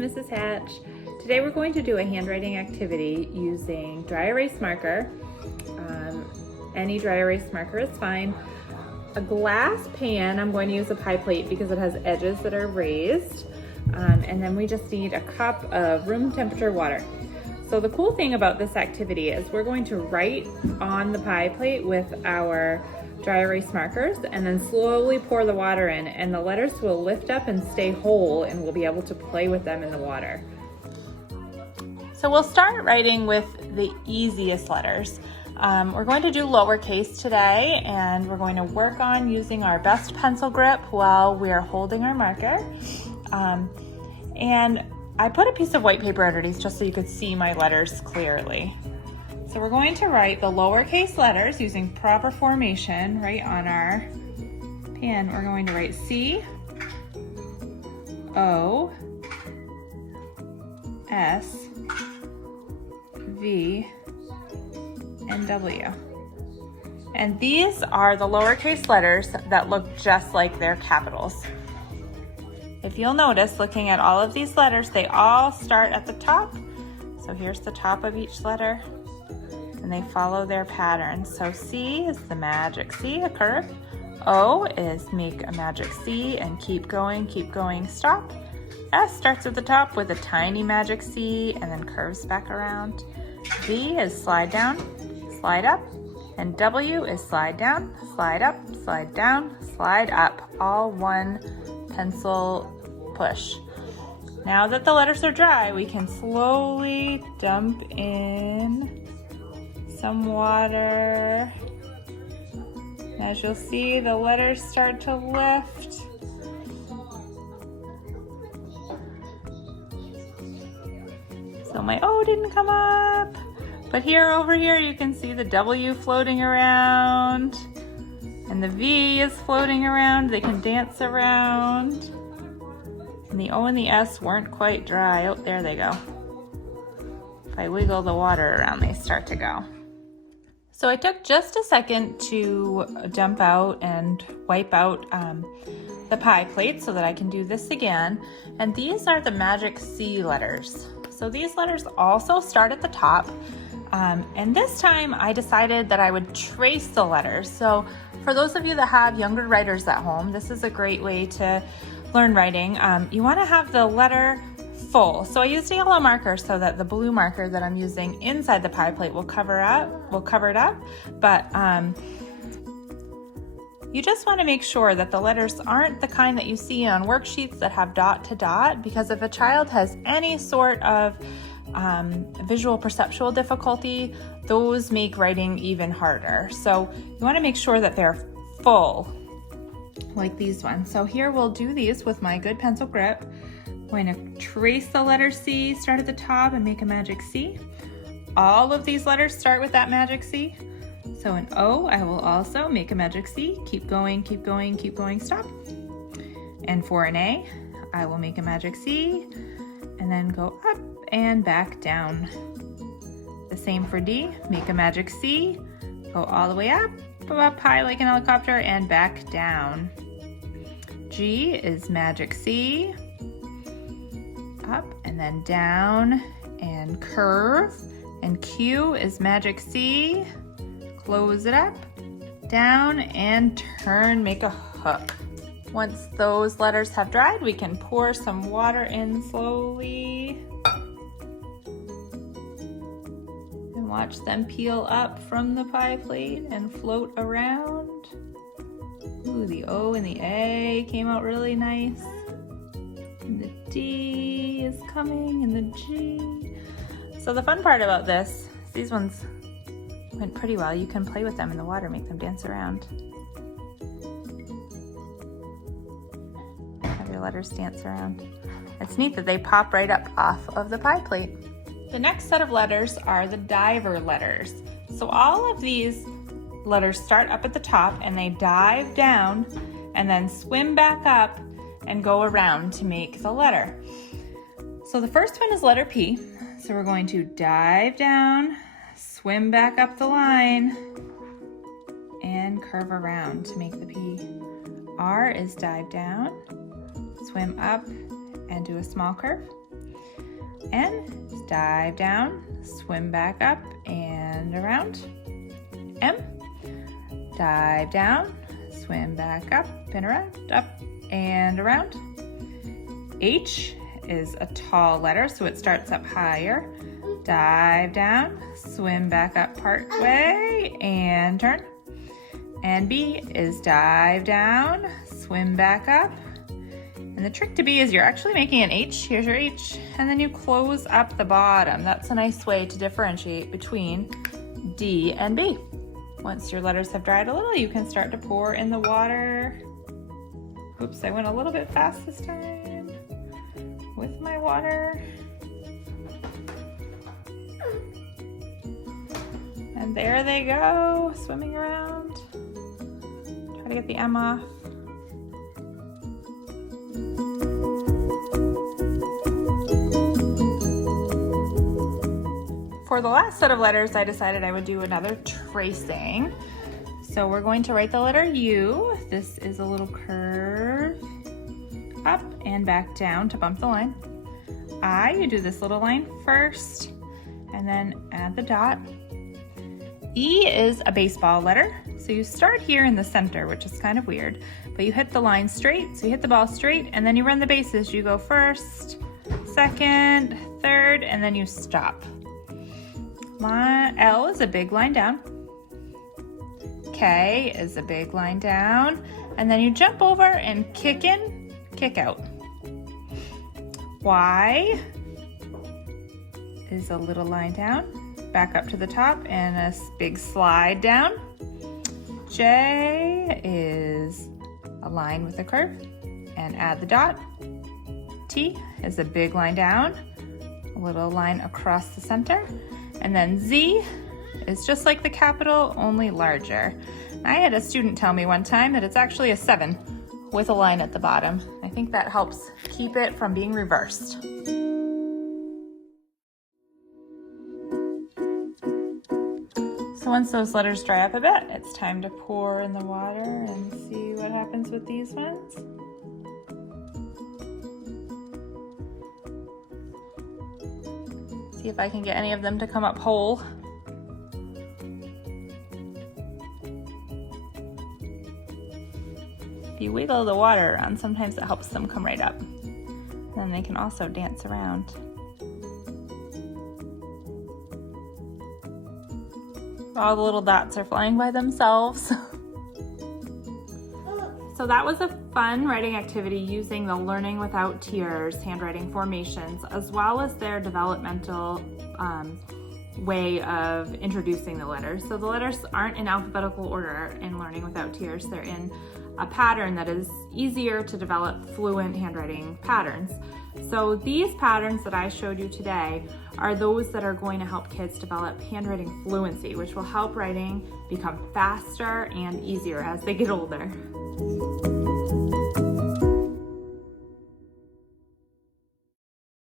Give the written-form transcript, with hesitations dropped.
Mrs. Hatch. Today we're going to do a handwriting activity using dry erase marker. Any dry erase marker is fine. A glass pan, I'm going to use a pie plate because it has edges that are raised. And then we just need a cup of room temperature water. So the cool thing about this activity is we're going to write on the pie plate with our dry erase markers and then slowly pour the water in, and the letters will lift up and stay whole, and we'll be able to play with them in the water. So we'll start writing with the easiest letters. We're going to do lowercase today, and we're going to work on using our best pencil grip while we're holding our marker. And I put a piece of white paper underneath just so you could see my letters clearly. So we're going to write the lowercase letters using proper formation right on our pan. We're going to write C, O, S, V, and W. And these are the lowercase letters that look just like their capitals. If you'll notice, looking at all of these letters, they all start at the top. So here's the top of each letter, and they follow their pattern. So C is the magic C, a curve. O is make a magic C and keep going, stop. S starts at the top with a tiny magic C and then curves back around. V is slide down, slide up, and W is slide down, slide up, slide down, slide up, all one pencil push. Now that the letters are dry, we can slowly dump in some water. As you'll see, the letters start to lift. So my O didn't come up, but over here, you can see the W floating around, and the V is floating around. They can dance around. And the O and the S weren't quite dry. Oh, there they go. If I wiggle the water around, they start to go. So I took just a second to dump out and wipe out the pie plate so that I can do this again. And these are the magic C letters. So these letters also start at the top. And this time I decided that I would trace the letters. So for those of you that have younger writers at home, this is a great way to learn writing. You want to have the letter full. So I used a yellow marker so that the blue marker that I'm using inside the pie plate will cover it up. But you just want to make sure that the letters aren't the kind that you see on worksheets that have dot to dot, because if a child has any sort of visual perceptual difficulty, those make writing even harder. So you want to make sure that they're full, like these ones. So here we'll do these with my good pencil grip. I'm going to trace the letter C, start at the top and make a magic C. All of these letters start with that magic C. So an O, I will also make a magic C, keep going, stop. And for an A, I will make a magic C and then go up and back down. The same for D, make a magic C, go all the way up high like an helicopter and back down. G is magic C, up and then down and curve. And Q is magic C, close it up, down and turn, make a hook. Once those letters have dried, we can pour some water in slowly and watch them peel up from the pie plate and float around. Ooh, the O and the A came out really nice. And the D is coming, and the G. So the fun part about this, these ones went pretty well. You can play with them in the water, make them dance around. Have your letters dance around. It's neat that they pop right up off of the pie plate. The next set of letters are the diver letters. So all of these letters start up at the top and they dive down and then swim back up and go around to make the letter. So the first one is letter P. So we're going to dive down, swim back up the line, and curve around to make the P. R is dive down, swim up, and do a small curve. N is dive down, swim back up and around. M, dive down, swim back up and around, up and around. H is a tall letter, so it starts up higher. Dive down, swim back up part way and turn. And B is dive down, swim back up. And the trick to B is you're actually making an H. Here's your H. And then you close up the bottom. That's a nice way to differentiate between D and B. Once your letters have dried a little, you can start to pour in the water. Oops, I went a little bit fast this time with my water. And there they go, swimming around. Try to get the M off. For the last set of letters, I decided I would do another tracing. So we're going to write the letter U. This is a little curve up and back down to bump the line. I, you do this little line first and then add the dot. E is a baseball letter. So you start here in the center, which is kind of weird, but you hit the line straight. So you hit the ball straight and then you run the bases. You go first, second, third, and then you stop. L is a big line down. K is a big line down. And then you jump over and kick in, kick out. Y is a little line down, back up to the top and a big slide down. J is a line with a curve and add the dot. T is a big line down, a little line across the center. And then Z is just like the capital, only larger. I had a student tell me one time that it's actually a 7 with a line at the bottom. I think that helps keep it from being reversed. So once those letters dry up a bit, it's time to pour in the water and see what happens with these ones. See if I can get any of them to come up whole. If you wiggle the water around, sometimes it helps them come right up. And then they can also dance around. All the little dots are flying by themselves. So that was a fun writing activity using the Learning Without Tears handwriting formations, as well as their developmental way of introducing the letters. So the letters aren't in alphabetical order in Learning Without Tears. They're in a pattern that is easier to develop fluent handwriting patterns. So these patterns that I showed you today are those that are going to help kids develop handwriting fluency, which will help writing become faster and easier as they get older.